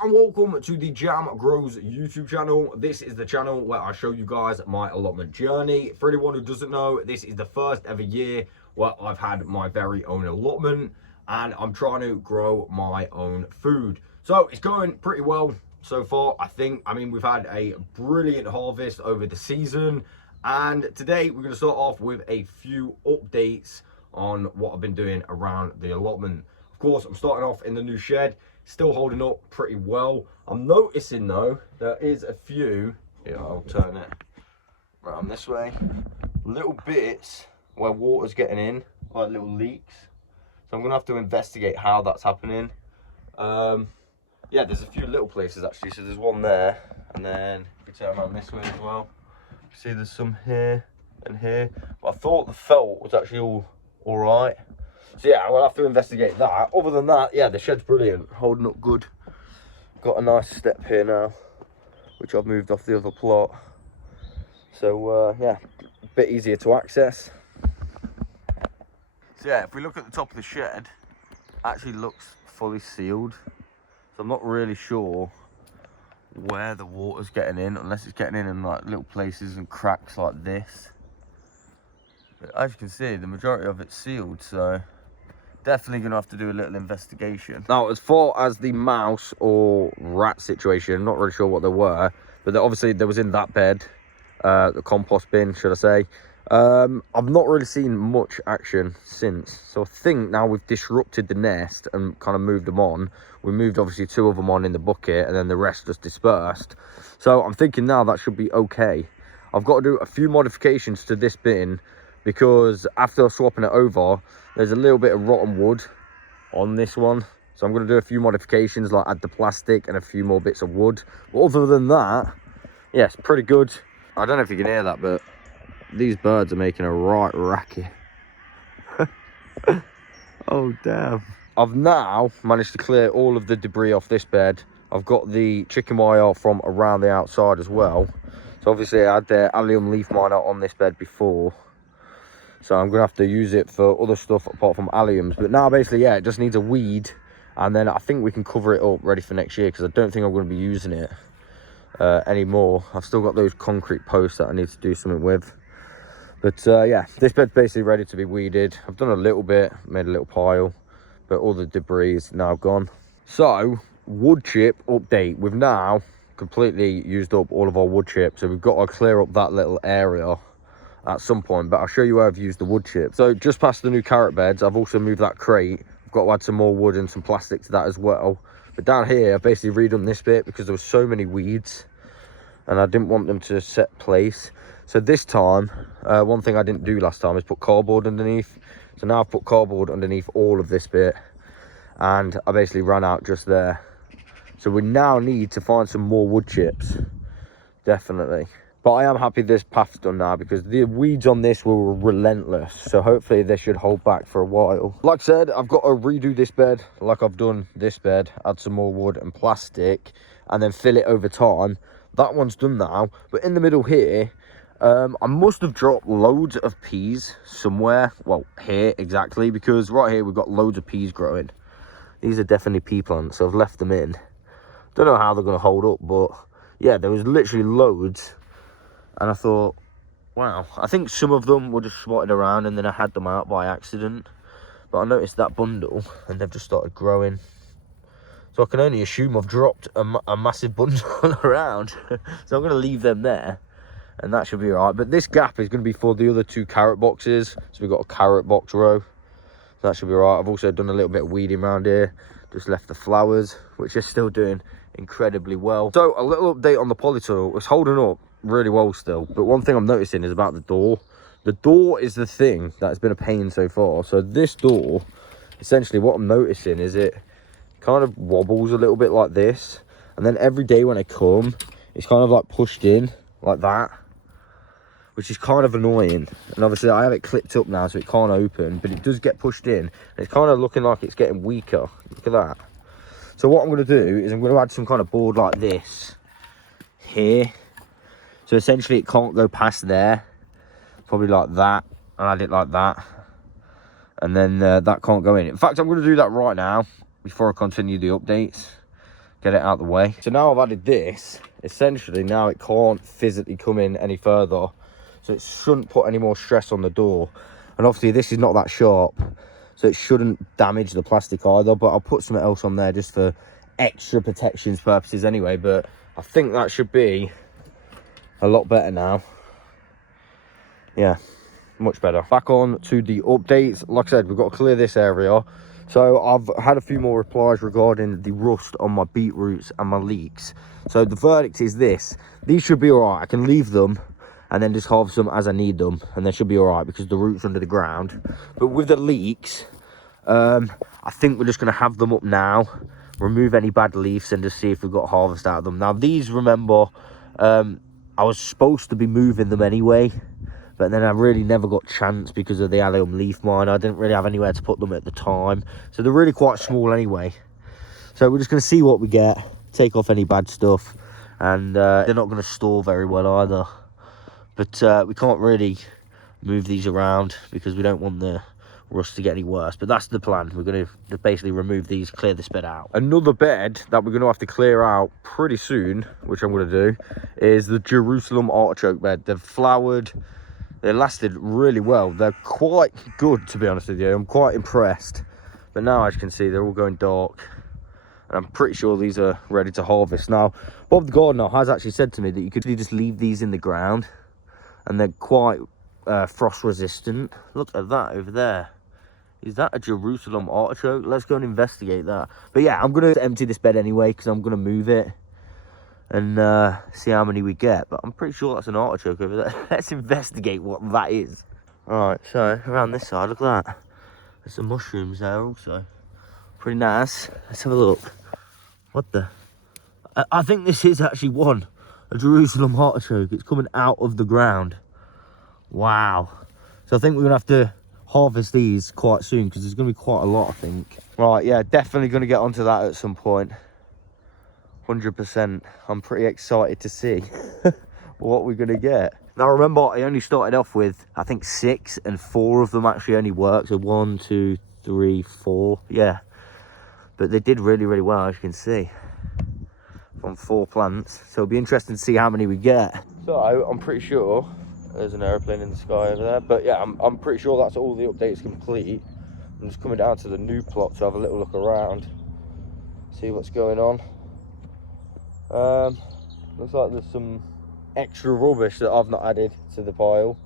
and welcome to the JamGrows YouTube channel. This is the channel where I show you guys my allotment journey. For anyone who doesn't know, this is the first ever year where I've had my very own allotment and I'm trying to grow my own food. So it's going pretty well so far, I think. I mean, we've had a brilliant harvest over the season, and today we're going to start off with a few updates on what I've been doing around the allotment. Of course, I'm starting off in the new shed. Still holding up pretty well. I'm noticing though, there is a few, yeah, I'll turn it around this way, little bits where water's getting in, like little leaks. So I'm gonna have to investigate how that's happening. Yeah, there's a few little places actually. So there's one there, and then if we turn around this way as well, you see there's some here and here. But I thought the felt was actually all right. So yeah, we'll have to investigate that. Other than that, yeah, the shed's brilliant, holding up good. Got a nice step here now, which I've moved off the other plot. So yeah, a bit easier to access. So yeah, if we look at the top of the shed, it actually looks fully sealed. So I'm not really sure where the water's getting in, unless it's getting in like little places and cracks like this. But as you can see, the majority of it's sealed, so definitely gonna have to do a little investigation. Now, as far as the mouse or rat situation, not really sure what they were, but obviously there was in that bed, the compost bin, should I say. I've not really seen much action since, so I think now we've disrupted the nest and kind of moved them on. We moved obviously 2 of them on in the bucket, and then the rest just dispersed. So I'm thinking now that should be okay. I've got to do a few modifications to this bin, because after swapping it over, there's a little bit of rotten wood on this one. So I'm going to do a few modifications, like add the plastic and a few more bits of wood. But other than that, yeah, it's pretty good. I don't know if you can hear that, but these birds are making a right racket. Oh, damn. I've now managed to clear all of the debris off this bed. I've got the chicken wire from around the outside as well. So obviously I had the allium leaf miner on this bed before, so I'm gonna have to use it for other stuff apart from alliums. But now basically, yeah, it just needs a weed, and then I think we can cover it up ready for next year, because I don't think I'm going to be using it anymore. I've still got those concrete posts that I need to do something with. But yeah, this bed's basically ready to be weeded. I've done a little bit, made a little pile, but all the debris is now gone. So, wood chip update. We've now completely used up all of our wood chips, so we've got to clear up that little area at some point, but I'll show you where I've used the wood chip. So just past the new carrot beds, I've also moved that crate. I've got to add some more wood and some plastic to that as well. But down here, I've basically redone this bit because there were so many weeds and I didn't want them to set place. So this time, one thing I didn't do last time is put cardboard underneath. So now I've put cardboard underneath all of this bit, and I basically ran out just there. So we now need to find some more wood chips, definitely. But I am happy this path's done now, because the weeds on this were relentless. So hopefully they should hold back for a while. Like I said, I've got to redo this bed like I've done this bed. Add some more wood and plastic, and then fill it over time. That one's done now. But in the middle here, I must have dropped loads of peas somewhere. Well, here exactly, because right here we've got loads of peas growing. These are definitely pea plants, so I've left them in. Don't know how they're going to hold up, but yeah, there was literally loads. And I thought, wow, I think some of them were just spotted around and then I had them out by accident. But I noticed that bundle and they've just started growing. So I can only assume I've dropped a massive bundle around. So I'm going to leave them there and that should be all right. But this gap is going to be for the other 2 carrot boxes. So we've got a carrot box row. So that should be all right. I've also done a little bit of weeding around here. Just left the flowers, which are still doing incredibly well. So a little update on the polytunnel. It's holding up really well still, but one thing I'm noticing is about the door. The door is the thing that has been a pain so far. So this door, essentially what I'm noticing is it kind of wobbles a little bit like this, and then every day when I come, it's kind of like pushed in like that, which is kind of annoying. And obviously I have it clipped up now so it can't open, but it does get pushed in, and it's kind of looking like it's getting weaker. Look at that. So what I'm going to do is I'm going to add some kind of board like this here. So essentially it can't go past there, probably like that. I'll add it like that, and then that can't go in. In fact, I'm going to do that right now before I continue the updates. get it out the way. So now I've added this, essentially now it can't physically come in any further, so it shouldn't put any more stress on the door. And obviously this is not that sharp, so it shouldn't damage the plastic either, but I'll put something else on there just for extra protections purposes anyway. But I think that should be a lot better now. Yeah, much better. Back on to the updates. Like I said, we've got to clear this area. So I've had a few more replies regarding the rust on my beetroots and my leeks. So the verdict is this: these should be all right. I can leave them and then just harvest them as I need them, and they should be all right because the roots under the ground. But with the leeks, I think we're just going to have them up now, remove any bad leaves, and just see if we've got harvest out of them. Now these, remember, I was supposed to be moving them anyway, but then I really never got chance because of the allium leaf miner. I didn't really have anywhere to put them at the time. So they're really quite small anyway. So we're just going to see what we get, take off any bad stuff. And they're not going to store very well either. But we can't really move these around because we don't want the rust to get any worse. But that's the plan. We're going to basically remove these, clear this bed out. Another bed that we're going to have to clear out pretty soon, which I'm going to do, is the Jerusalem artichoke bed. They've flowered. They lasted really well. They're quite good, to be honest with you. I'm quite impressed. But now, as you can see, they're all going dark. And I'm pretty sure these are ready to harvest. Now, Bob the gardener has actually said to me that you could just leave these in the ground. And they're quite frost resistant. Look at that over there. Is that a Jerusalem artichoke? Let's go and investigate that. But yeah, I'm going to empty this bed anyway because I'm going to move it. And see how many we get. But I'm pretty sure that's an artichoke over there. Let's investigate what that is. Alright, so around this side, look at that. There's some mushrooms there also. Pretty nice. Let's have a look. What the? I think this is actually one. A Jerusalem artichoke. It's coming out of the ground. Wow. So I think we're going to have to harvest these quite soon because there's going to be quite a lot, I think. Right, yeah, definitely going to get onto that at some point. 100%. I'm pretty excited to see what we're going to get. Now remember, I only started off with, I think 6, and 4 of them actually only worked. So 1, 2, 3, 4. Yeah. But they did really, really well, as you can see. From 4 plants. So it'll be interesting to see how many we get. So I'm pretty sure there's an aeroplane in the sky over there. But yeah, I'm pretty sure that's all the updates complete. I'm just coming down to the new plot to have a little look around. See what's going on. Looks like there's some extra rubbish that I've not added to the pile.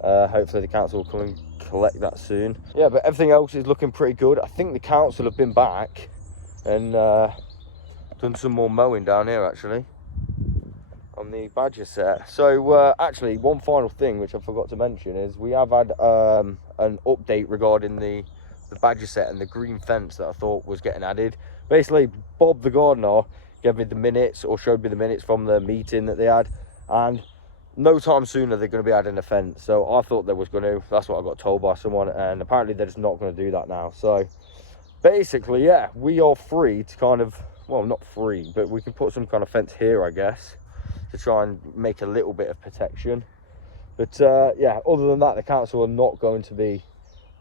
Hopefully the council will come and collect that soon. Yeah, but everything else is looking pretty good. I think the council have been back and done some more mowing down here actually on the badger set. So actually one final thing which I forgot to mention is we have had an update regarding the badger set and the green fence that I thought was getting added. Basically Bob the gardener gave me the minutes, or showed me the minutes from the meeting that they had, and no time sooner they're going to be adding a fence. So I thought they was going to, that's what I got told by someone, and apparently they're just not going to do that now. So basically, yeah, we are free to kind of, well, not free, but we can put some kind of fence here, I guess, to try and make a little bit of protection. But yeah, other than that, the council are not going to be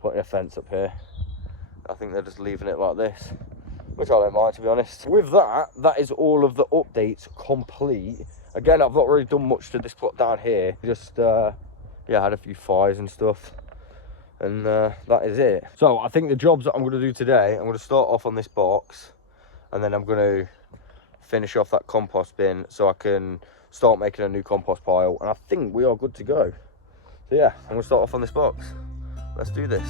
putting a fence up here. I think they're just leaving it like this, which I don't mind, to be honest. With that, that is all of the updates complete. Again, I've not really done much to this plot down here. Just, yeah, had a few fires and stuff. And that is it. So I think the jobs that I'm going to do today, I'm going to start off on this box. And then I'm going to finish off that compost bin so I can start making a new compost pile. And I think we are good to go. So yeah, I'm going to start off on this box. Let's do this.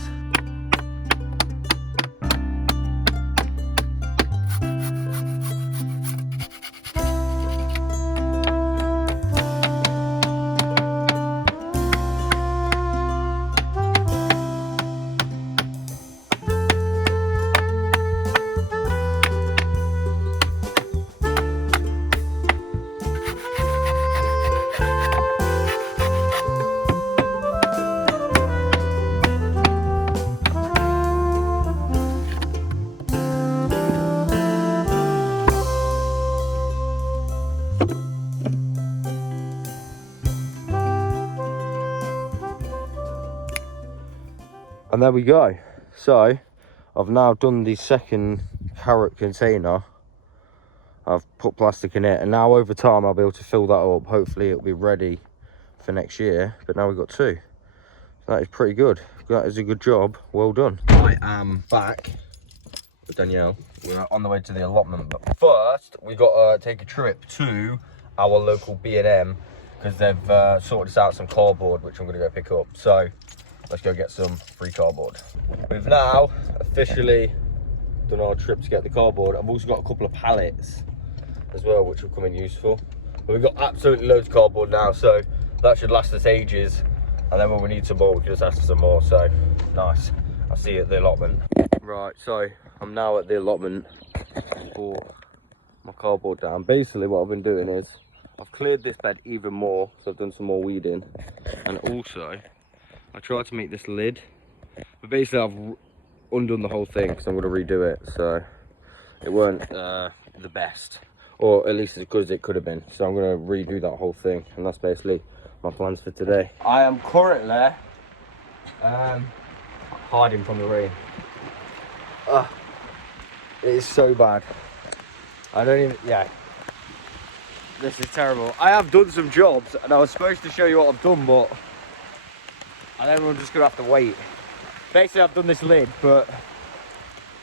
And there we go. So I've now done the second carrot container, I've put plastic in it, and now over time I'll be able to fill that up. Hopefully it'll be ready for next year, but now we've got 2. So that is pretty good. That is a good job. Well done. I am back with Danielle. We're on the way to the allotment, but first we got to take a trip to our local B&M because they've sorted us out some cardboard, which I'm going to go pick up. So let's go get some free cardboard. We've now officially done our trip to get the cardboard. I've also got a couple of pallets as well, which will come in useful. But we've got absolutely loads of cardboard now, so that should last us ages. And then when we need some more, we can just ask for some more. So nice. I'll see you at the allotment. Right, so I'm now at the allotment for my cardboard down. Basically what I've been doing is I've cleared this bed even more, so I've done some more weeding. And also I tried to make this lid, but basically I've undone the whole thing because I'm going to redo it. So it weren't the best, or at least as good as it could have been. So I'm going to redo that whole thing, and that's basically my plans for today. I am currently hiding from the rain. It is so bad. I don't even, yeah. This is terrible. I have done some jobs and I was supposed to show you what I've done, but I think we're just gonna have to wait. Basically I've done this lid, but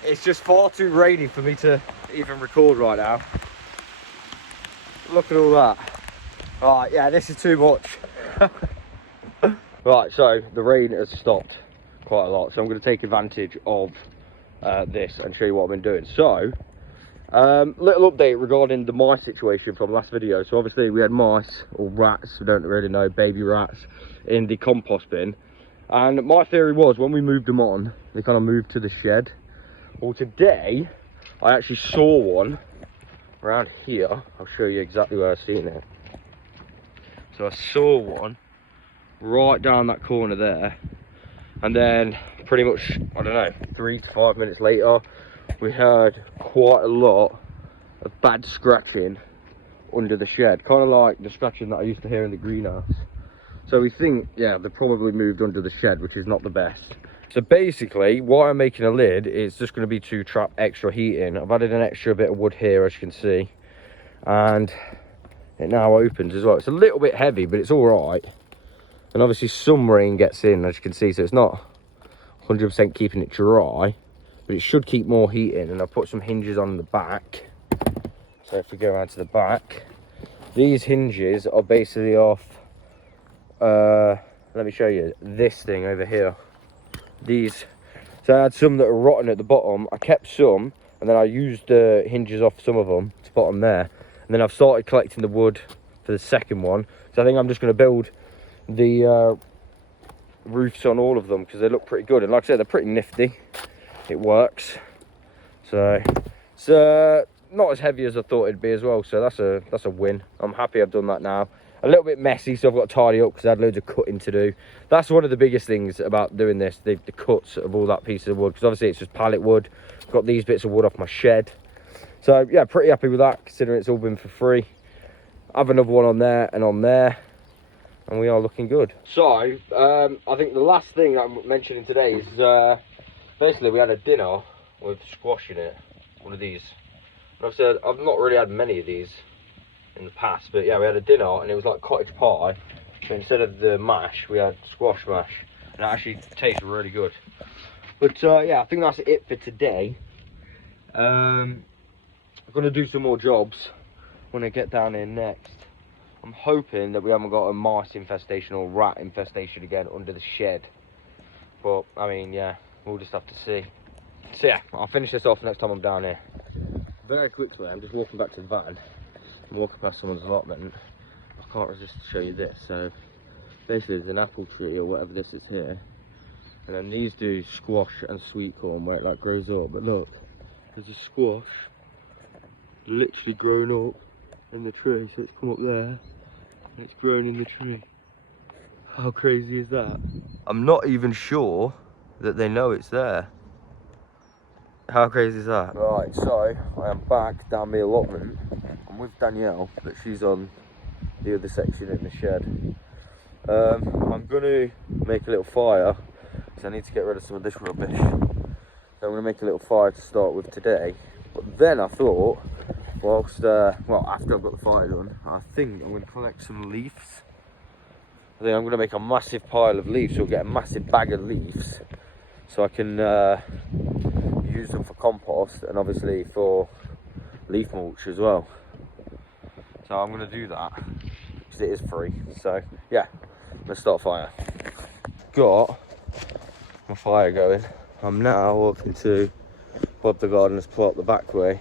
it's just far too rainy for me to even record right now. Look at all that. Right, yeah, this is too much. Right, so the rain has stopped quite a lot, so I'm going to take advantage of this and show you what I've been doing. So, little update regarding the mice situation from last video. So obviously we had mice, or rats, we don't really know, baby rats, in the compost bin. And my theory was, when we moved them on, they kind of moved to the shed. Well, today, I actually saw one around here. I'll show you exactly where I've seen it. So I saw one right down that corner there, and then pretty much, I don't know, 3 to 5 minutes later, we heard quite a lot of bad scratching under the shed, kind of like the scratching that I used to hear in the greenhouse. So we think, yeah, they probably moved under the shed, which is not the best. So basically, why I'm making a lid is just going to be to trap extra heat in. I've added an extra bit of wood here, as you can see, and it now opens as well. It's a little bit heavy, but it's all right. And obviously some rain gets in, as you can see, so it's not 100% keeping it dry, but it should keep more heat in. And I've put some hinges on the back. So if we go around to the back, these hinges are basically off, let me show you, this thing over here. These, so I had some that are rotten at the bottom. I kept some, and then I used the hinges off some of them to put on there. And then I've started collecting the wood for the second one. So I think I'm just going to build the roofs on all of them because they look pretty good. And like I said, they're pretty nifty. It works. So it's not as heavy as I thought it'd be as well. So that's a win. I'm happy I've done that now. A little bit messy, so I've got to tidy up because I had loads of cutting to do. That's one of the biggest things about doing this, the cuts of all that piece of wood, because obviously it's just pallet wood. I've got these bits of wood off my shed. So yeah, pretty happy with that, considering it's all been for free. I have another one on there, and we are looking good. So, I think the last thing I'm mentioning today is, basically we had a dinner with squash in it, one of these. And I've said, I've not really had many of these in the past, but yeah, we had a dinner and it was like cottage pie, but instead of the mash, we had squash mash, and it actually tastes really good. But yeah, I think that's it for today. I'm gonna do some more jobs when I get down here next. I'm hoping that we haven't got a mice infestation or rat infestation again under the shed, but I mean, yeah, we'll just have to see. So yeah, I'll finish this off next time I'm down here. Very quickly, I'm just walking back to the van. I'm walking past someone's allotment. I can't resist to show you this. So basically there's an apple tree or whatever this is here, and then these do squash and sweet corn where it like grows up. But look, there's a squash literally grown up in the tree, so it's come up there and it's grown in the tree. How crazy is that? I'm not even sure that they know it's there. How crazy is that? Right, so I am back down the allotment. I'm with Danielle, but she's on the other section in the shed. I'm gonna make a little fire because I need to get rid of some of this rubbish. So I'm gonna make a little fire to start with today. But then I thought, whilst well, after I've got the fire done, I think I'm going to collect some leaves. I think I'm going to make a massive pile of leaves, so we'll get a massive bag of leaves so I can use them for compost and obviously for leaf mulch as well. So I'm going to do that because it is free. So yeah, let's start a fire. Got my fire going. I'm now walking to Bob the gardener's plot the back way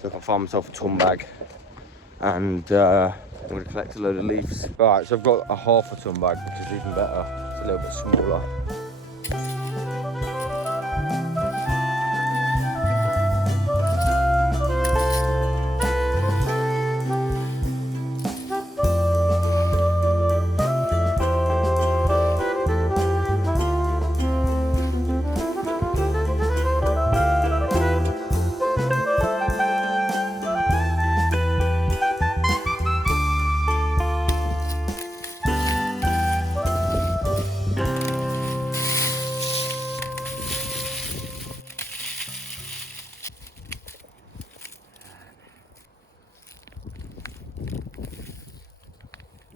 so I can find myself a ton bag, and I'm going to collect a load of leaves. Right, so I've got a half a ton bag, which is even better. It's a little bit smaller.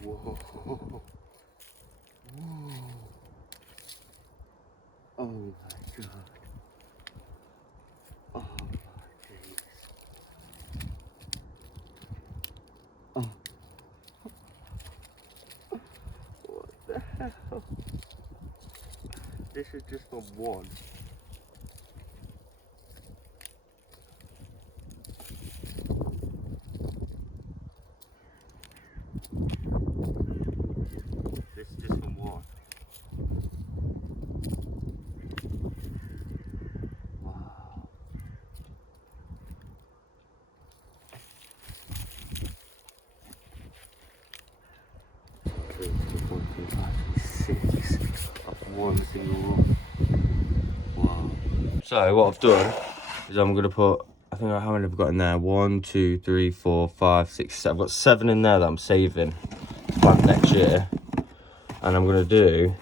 Whoa. Whoa. Oh my god. Oh my days. Oh. What the hell? This is just for one. This is just for one. Wow. Six of one single one. Wow. So what I've done is I'm gonna put, I think, how many have I got in there? 1, 2, 3, 4, 5, 6, 7. I've got 7 in there that I'm saving to plant next year. And I'm gonna do,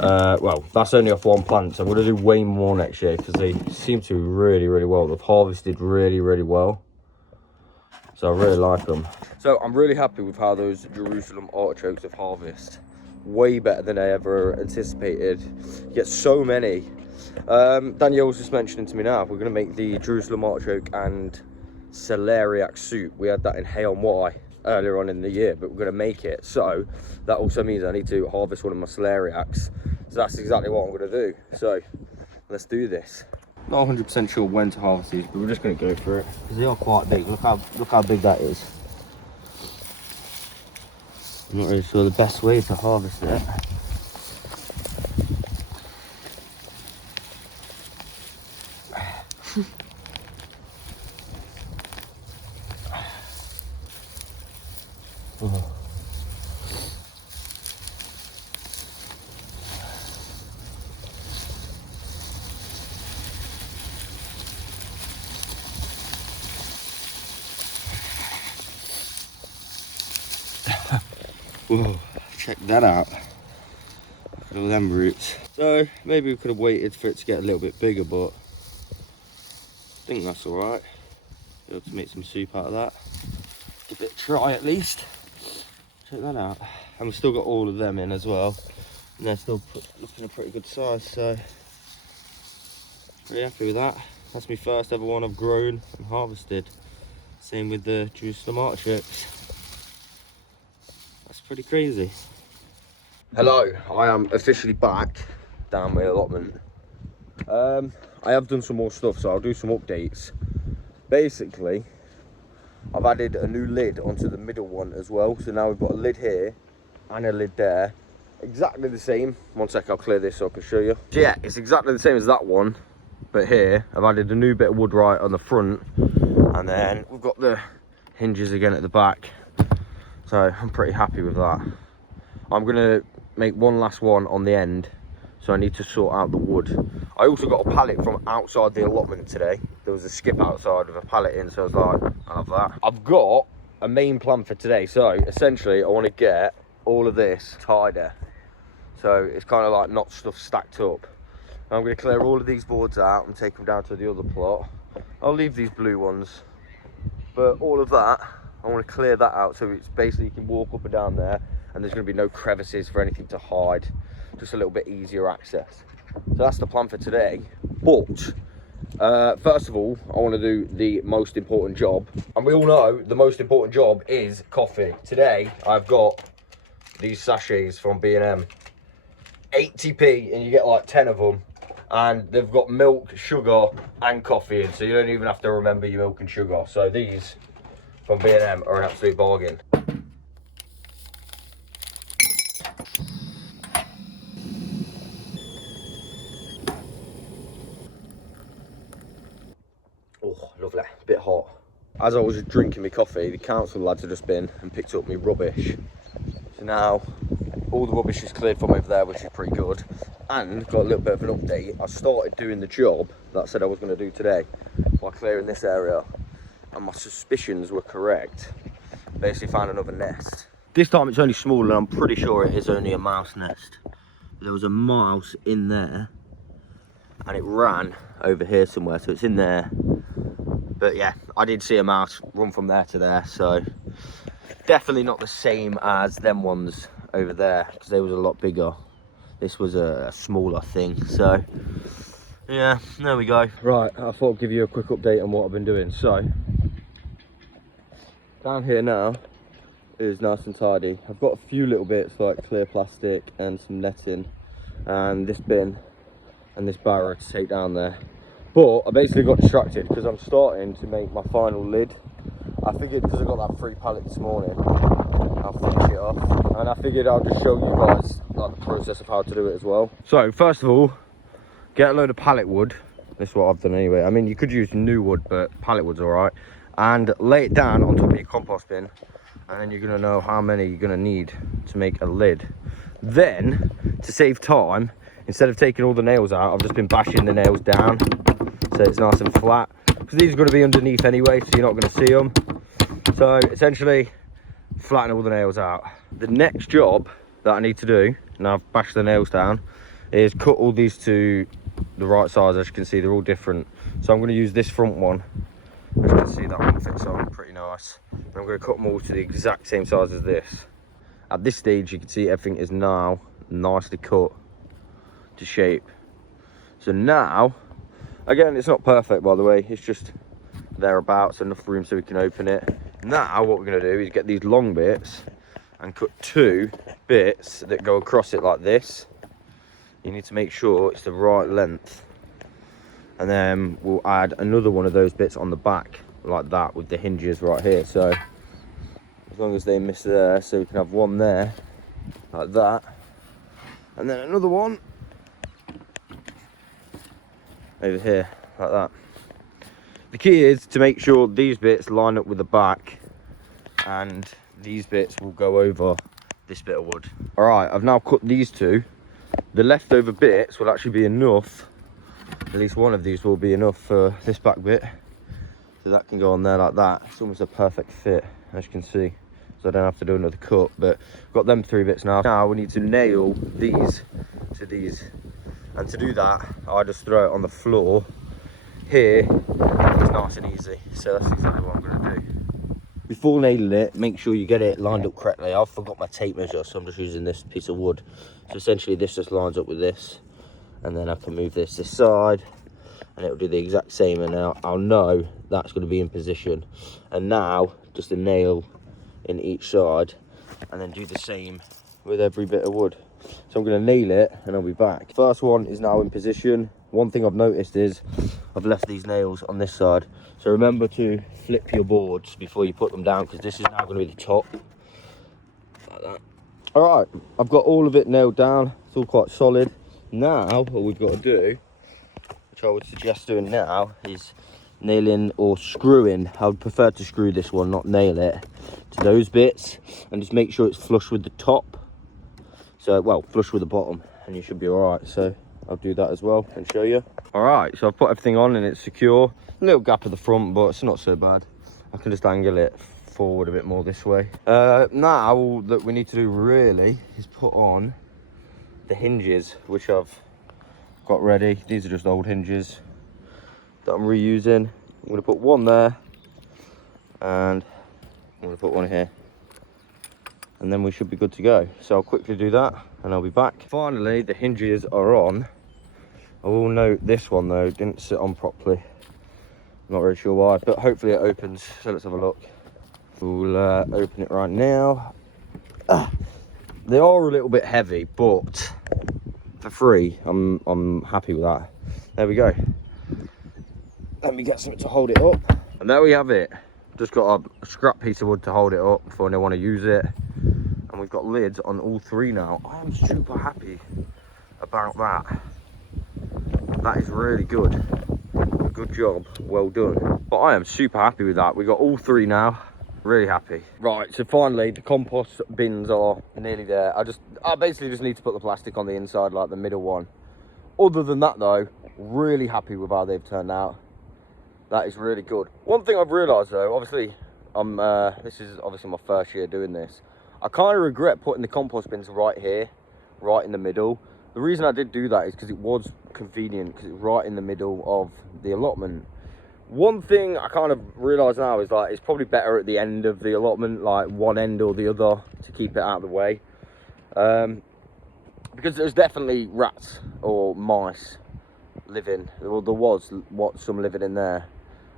well, that's only off one plant, so I'm gonna do way more next year because they seem to really, really well. They've harvested really, really well. So I really like them. So I'm really happy with how those Jerusalem artichokes have harvested. Way better than I ever anticipated. You get so many. Danielle was just mentioning to me now, we're going to make the Jerusalem artichoke and celeriac soup. We had that in hay on Y earlier on in the year, but we're going to make it. So that also means I need to harvest one of my celeriacs. So that's exactly what I'm going to do. So let's do this. Not 100% sure when to harvest these, but we're just going to go for it because they are quite big. Look how big that is. I'm not really sure the best way to harvest it. Oh. Whoa, check that out. Look at all them roots. So maybe we could have waited for it to get a little bit bigger, but I think that's all right. Be able to make some soup out of that. Give it a try at least. Check that out. And we've still got all of them in as well. And they're still looking a pretty good size, so pretty happy with that. That's my first ever one I've grown and harvested. Same with the Jerusalem artichokes. That's pretty crazy. Hello, I am officially back down my allotment. I have done some more stuff, so I'll do some updates. Basically, I've added a new lid onto the middle one as well. So now we've got a lid here and a lid there. Exactly the same. One sec, I'll clear this so I can show you. So yeah, it's exactly the same as that one. But here, I've added a new bit of wood right on the front. And then we've got the hinges again at the back. So I'm pretty happy with that. I'm gonna make one last one on the end. So I need to sort out the wood. I also got a pallet from outside the allotment today. There was a skip outside with a pallet in, so I was like, I'll have that. I've got a main plan for today. So essentially, I want to get all of this tidier. So it's kind of like not stuff stacked up. I'm going to clear all of these boards out and take them down to the other plot. I'll leave these blue ones But all of that, I want to clear that out so it's basically you can walk up and down there and there's going to be no crevices for anything to hide. Just a little bit easier access. So that's the plan for today. But first of all, I want to do the most important job. And we all know the most important job is coffee. Today, I've got these sachets from B&M. 80p and you get like 10 of them. And they've got milk, sugar and coffee in. So you don't even have to remember your milk and sugar. So these from B&M are an absolute bargain. Oh, lovely, bit hot. As I was drinking my coffee, the council lads have just been and picked up my rubbish. So now all the rubbish is cleared from over there, which is pretty good. And got a little bit of an update. I started doing the job that I said I was going to do today by clearing this area, and my suspicions were correct. Basically found another nest. This time it's only small, and I'm pretty sure it is only a mouse nest. There was a mouse in there and it ran over here somewhere, so it's in there. But yeah, I did see a mouse run from there to there, so definitely not the same as them ones over there, because they was a lot bigger. This was a smaller thing. So yeah, there we go. Right, I thought I'd give you a quick update on what I've been doing. So down here now is nice and tidy. I've got a few little bits like clear plastic and some netting and this bin and this barrow to take down there. But I basically got distracted because I'm starting to make my final lid. I figured, because I got that 3 pallet this morning, I'll finish it off, and I figured I'll just show you guys like the process of how to do it as well. So first of all, get a load of pallet wood. This is what I've done anyway. I mean, you could use new wood, but pallet wood's all right. And lay it down on top of your compost bin, and then you're gonna know how many you're gonna need to make a lid. Then, to save time, instead of taking all the nails out, I've just been bashing the nails down so it's nice and flat, because these are going to be underneath anyway, so you're not going to see them. So essentially flatten all the nails out. The next job that I need to do, now I've bashed the nails down, is cut all these to the right size. As you can see, they're all different, so I'm going to use this front one. As you can see, that one fits on pretty nice, and I'm going to cut them all to the exact same size as this. At this stage you can see everything is now nicely cut to shape. So now, again, it's not perfect by the way, it's just thereabouts, enough room so we can open it. Now what we're going to do is get these long bits and cut 2 bits that go across it like this. You need to make sure it's the right length, and then we'll add another one of those bits on the back like that with the hinges right here. So as long as they miss there, so we can have one there like that, and then another one over here like that. The key is to make sure these bits line up with the back, and these bits will go over this bit of wood. All right, I've now cut these 2. The leftover bits will actually be enough, at least one of these will be enough for this back bit, so that can go on there like that. It's almost a perfect fit, as you can see, so I don't have to do another cut. But I've got them 3 bits now. Now we need to nail these to these, and to do that I just throw it on the floor here. It's nice and easy, so that's exactly what I'm going to do. Before nailing it, make sure you get it lined up correctly. I've forgot my tape measure, so I'm just using this piece of wood. So essentially this just lines up with this, and then I can move this side and it'll do the exact same, and I'll know that's going to be in position. And now just a nail in each side, and then do the same with every bit of wood. So I'm going to nail it and I'll be back. First one is now in position. One thing I've noticed is I've left these nails on this side, so remember to flip your boards before you put them down, because this is now going to be the top like that. All right, I've got all of it nailed down. It's all quite solid. Now what we've got to do, which I would suggest doing now, is nailing or screwing. I would prefer to screw this one, not nail it, to those bits, and just make sure it's flush with the top. So, well, flush with the bottom, and you should be all right. So I'll do that as well and show you. All right, so I've put everything on and it's secure. A little gap at the front, but it's not so bad. I can just angle it forward a bit more this way. Now all that we need to do really is put on the hinges, which I've got ready. These are just old hinges that I'm reusing. I'm going to put one there and I'm going to put one here. And then we should be good to go. So I'll quickly do that and I'll be back. Finally, the hinges are on. I will note this one though didn't sit on properly. I'm not really sure why, but hopefully it opens. So let's have a look. We'll open it right now. They are a little bit heavy, but for free, I'm happy with that. There we go. Let me get something to hold it up. And there we have it. Just got a scrap piece of wood to hold it up before I want to use it. And we've got lids on all three now. I am super happy about that. That is really good. Good job, well done. But I am super happy with that. We got all three now. Really happy. Right, so finally the compost bins are nearly there. I basically just need to put the plastic on the inside, like the middle one. Other than that though, really happy with how they've turned out. That is really good. One thing I've realised though, obviously, this is obviously my first year doing this. I kind of regret putting the compost bins right here, right in the middle. The reason I did do that is because it was convenient, because it's right in the middle of the allotment. One thing I kind of realise now is like it's probably better at the end of the allotment, like one end or the other, to keep it out of the way. Because there's definitely rats or mice living, well there was some living in there.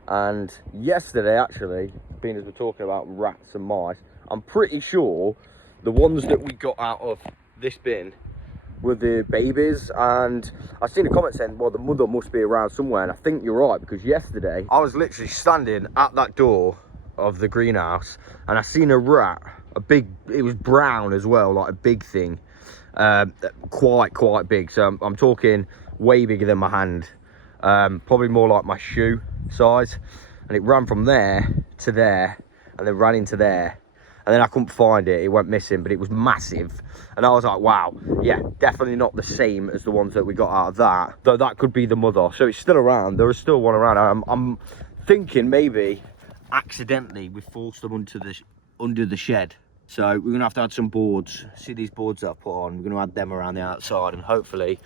And yesterday actually, being as we're talking about rats and mice, I'm pretty sure the ones that we got out of this bin were the babies, and I've seen a comment saying, well, the mother must be around somewhere, and I think you're right, because yesterday I was literally standing at that door of the greenhouse and I seen a rat, it was brown as well, like a big thing, quite big. So I'm talking way bigger than my hand, probably more like my shoe size, and it ran from there to there and then ran into there. And then I couldn't find it, it went missing, but it was massive. And I was like, wow, yeah, definitely not the same as the ones that we got out of that. Though that could be the mother. So it's still around, there is still one around. I'm thinking maybe accidentally we forced them under the shed. So we're gonna have to add some boards. See these boards that I've put on? We're gonna add them around the outside, and hopefully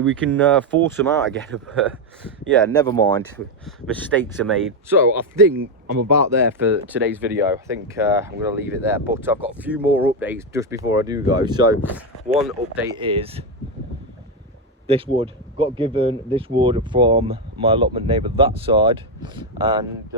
we can force them out again. But yeah, never mind, mistakes are made. So I think I'm about there for today's video. I think I'm gonna leave it there, but I've got a few more updates just before I do go. So one update is this wood. Got given this wood from my allotment neighbour that side, and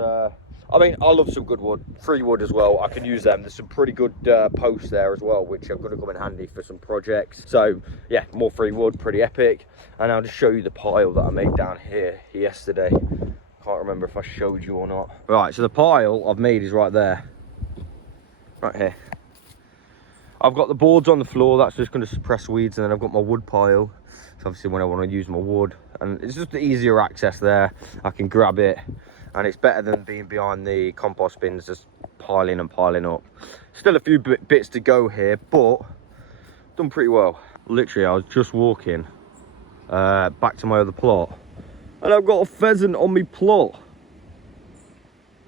I mean, I love some good wood, free wood as well. I can use them. There's some pretty good posts there as well, which are going to come in handy for some projects. So yeah, more free wood, pretty epic. And I'll just show you the pile that I made down here yesterday. Can't remember if I showed you or not. Right, so the pile I've made is right there, right here. I've got the boards on the floor, that's just going to suppress weeds, and then I've got my wood pile. So obviously when I want to use my wood, and it's just easier access there. I can grab it. And it's better than being behind the compost bins, just piling and piling up. Still a few bits to go here, but done pretty well. Literally, I was just walking back to my other plot, and I've got a pheasant on my plot.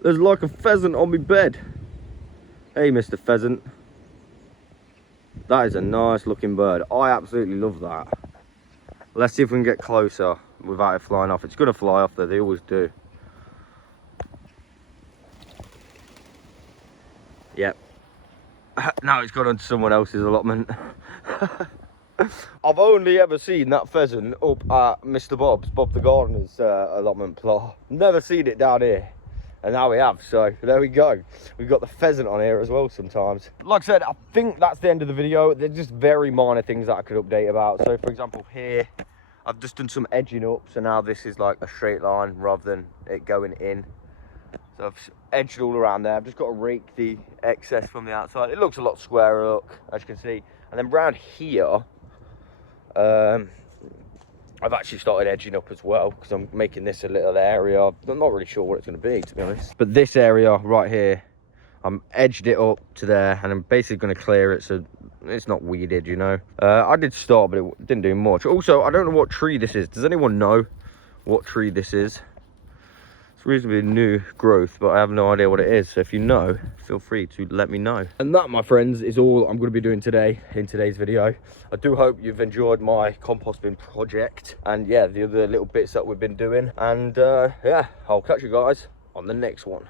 There's like a pheasant on my bed. Hey, Mr. Pheasant. That is a nice looking bird. I absolutely love that. Let's see if we can get closer without it flying off. It's going to fly off there, they always do. Yep. Now it's gone onto someone else's allotment. I've only ever seen that pheasant up at Mr. Bob the gardener's allotment plot. Never seen it down here. And now we have, so there we go. We've got the pheasant on here as well sometimes. Like I said, I think that's the end of the video. They're just very minor things that I could update about. So for example, here, I've just done some edging up. So now this is like a straight line rather than it going in. So I've edged all around there. I've just got to rake the excess from the outside. It looks a lot squarer, look, as you can see. And then round here, I've actually started edging up as well, because I'm making this a little area. I'm not really sure what it's going to be, to be honest. But this area right here, I'm edged it up to there, and I'm basically going to clear it so it's not weeded, you know. I did start, but it didn't do much. Also, I don't know what tree this is. Does anyone know what tree this is? Reasonably new growth, but I have no idea what it is. So if you know, feel free to let me know. And that, my friends, is all I'm going to be doing today in today's video. I do hope you've enjoyed my compost bin project, and yeah, the other little bits that we've been doing. And yeah, I'll catch you guys on the next one.